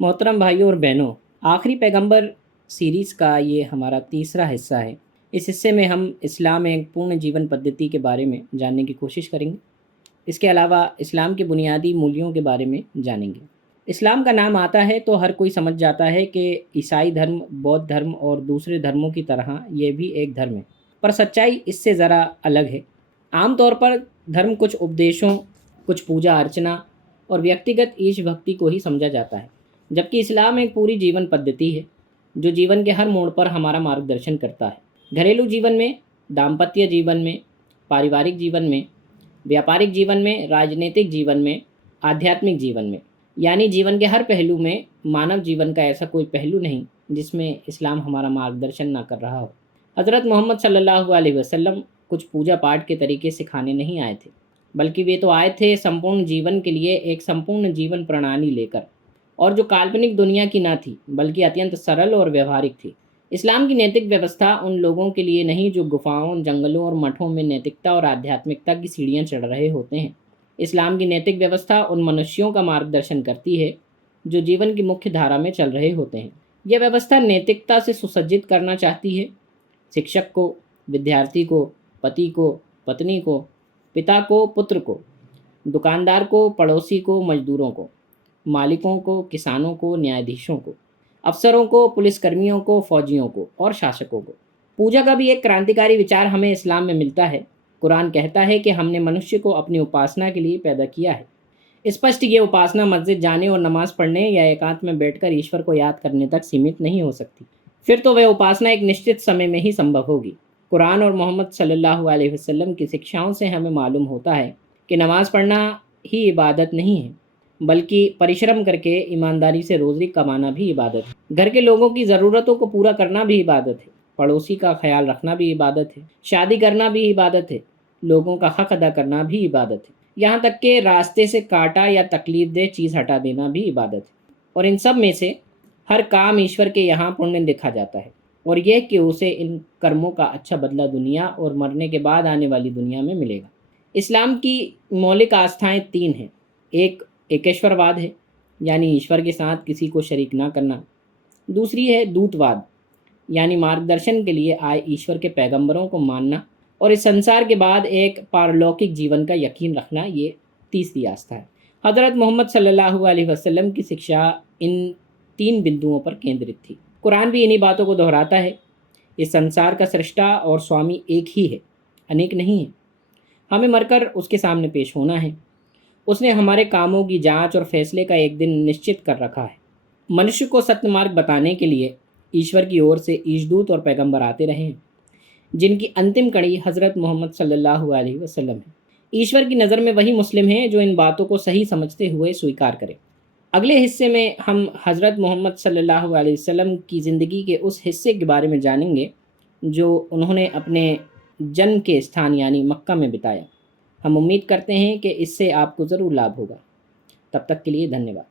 मोहतरम भाइयों और बहनों, आखिरी पैगंबर सीरीज़ का ये हमारा तीसरा हिस्सा है। इस हिस्से में हम इस्लाम में एक पूर्ण जीवन पद्धति के बारे में जानने की कोशिश करेंगे। इसके अलावा इस्लाम के बुनियादी मूल्यों के बारे में जानेंगे। इस्लाम का नाम आता है तो हर कोई समझ जाता है कि ईसाई धर्म, बौद्ध धर्म और दूसरे धर्मों की तरह ये भी एक धर्म है। पर सच्चाई इससे ज़रा अलग है। आमतौर पर धर्म कुछ उपदेशों, कुछ पूजा अर्चना और व्यक्तिगत ईश भक्ति को ही समझा जाता है, जबकि इस्लाम एक पूरी जीवन पद्धति है जो जीवन के हर मोड़ पर हमारा मार्गदर्शन करता है। घरेलू जीवन में, दाम्पत्य जीवन में, पारिवारिक जीवन में, व्यापारिक जीवन में, राजनीतिक जीवन में, आध्यात्मिक जीवन में, यानी जीवन के हर पहलू में मानव जीवन का ऐसा कोई पहलू नहीं जिसमें इस्लाम हमारा मार्गदर्शन ना कर रहा हो। हज़रत मोहम्मद सल्लल्लाहु अलैहि वसल्लम कुछ पूजा पाठ के तरीके सिखाने नहीं आए थे, बल्कि वे तो आए थे संपूर्ण जीवन के लिए एक संपूर्ण जीवन प्रणाली लेकर, और जो काल्पनिक दुनिया की ना थी बल्कि अत्यंत सरल और व्यवहारिक थी। इस्लाम की नैतिक व्यवस्था उन लोगों के लिए नहीं जो गुफाओं, जंगलों और मठों में नैतिकता और आध्यात्मिकता की सीढ़ियाँ चढ़ रहे होते हैं। इस्लाम की नैतिक व्यवस्था उन मनुष्यों का मार्गदर्शन करती है जो जीवन की मुख्य धारा में चल रहे होते हैं। यह व्यवस्था नैतिकता से सुसज्जित करना चाहती है। शिक्षक को, विद्यार्थी को, पति को, पत्नी को, पिता को, पुत्र को, दुकानदार को, पड़ोसी को, मजदूरों को, मालिकों को, किसानों को, न्यायाधीशों को, अफसरों को, पुलिसकर्मियों को, फौजियों को और शासकों को। पूजा का भी एक क्रांतिकारी विचार हमें इस्लाम में मिलता है। कुरान कहता है कि हमने मनुष्य को अपनी उपासना के लिए पैदा किया है। स्पष्ट ये उपासना मस्जिद जाने और नमाज पढ़ने या एकांत में बैठकर ईश्वर को याद करने तक सीमित नहीं हो सकती। फिर तो वह उपासना एक निश्चित समय में ही संभव होगी। कुरान और मोहम्मद सल्लल्लाहु अलैहि वसल्लम की शिक्षाओं से हमें मालूम होता है कि नमाज पढ़ना ही इबादत नहीं है, बल्कि परिश्रम करके ईमानदारी से रोज़ी कमाना भी इबादत है। घर के लोगों की ज़रूरतों को पूरा करना भी इबादत है। पड़ोसी का ख्याल रखना भी इबादत है। शादी करना भी इबादत है। लोगों का हक अदा करना भी इबादत है। यहाँ तक कि रास्ते से काटा या तकलीफ दे चीज़ हटा देना भी इबादत है। और इन सब में से हर काम ईश्वर के यहाँ पुण्य लिखा जाता है, और यह कि उसे इन कर्मों का अच्छा बदला दुनिया और मरने के बाद आने वाली दुनिया में मिलेगा। इस्लाम की मौलिक आस्थाएं तीन हैं। एक एकेश्वरवाद है, यानी ईश्वर के साथ किसी को शरीक ना करना। दूसरी है दूतवाद, यानी मार्गदर्शन के लिए आए ईश्वर के पैगंबरों को मानना। और इस संसार के बाद एक पारलौकिक जीवन का यकीन रखना, ये तीसरी आस्था है। हज़रत मोहम्मद सल्लल्लाहु अलैहि वसल्लम की शिक्षा इन तीन बिंदुओं पर केंद्रित थी। कुरान भी इन्हीं बातों को दोहराता है। इस संसार का सृष्टा और स्वामी एक ही है, अनेक नहीं है। हमें मरकर उसके सामने पेश होना है। उसने हमारे कामों की जांच और फैसले का एक दिन निश्चित कर रखा है। मनुष्य को सत्य मार्ग बताने के लिए ईश्वर की ओर से ईशदूत और पैगंबर आते रहे हैं, जिनकी अंतिम कड़ी हज़रत मोहम्मद सल्लल्लाहु अलैहि वसल्लम है। ईश्वर की नज़र में वही मुस्लिम है जो इन बातों को सही समझते हुए स्वीकार करे। अगले हिस्से में हम हज़रत मोहम्मद सल्लल्लाहु अलैहि वसल्लम की ज़िंदगी के उस हिस्से के बारे में जानेंगे जो उन्होंने अपने जन्म के स्थान यानी मक्का में बिताया। हम उम्मीद करते हैं कि इससे आपको ज़रूर लाभ होगा। तब तक के लिए धन्यवाद।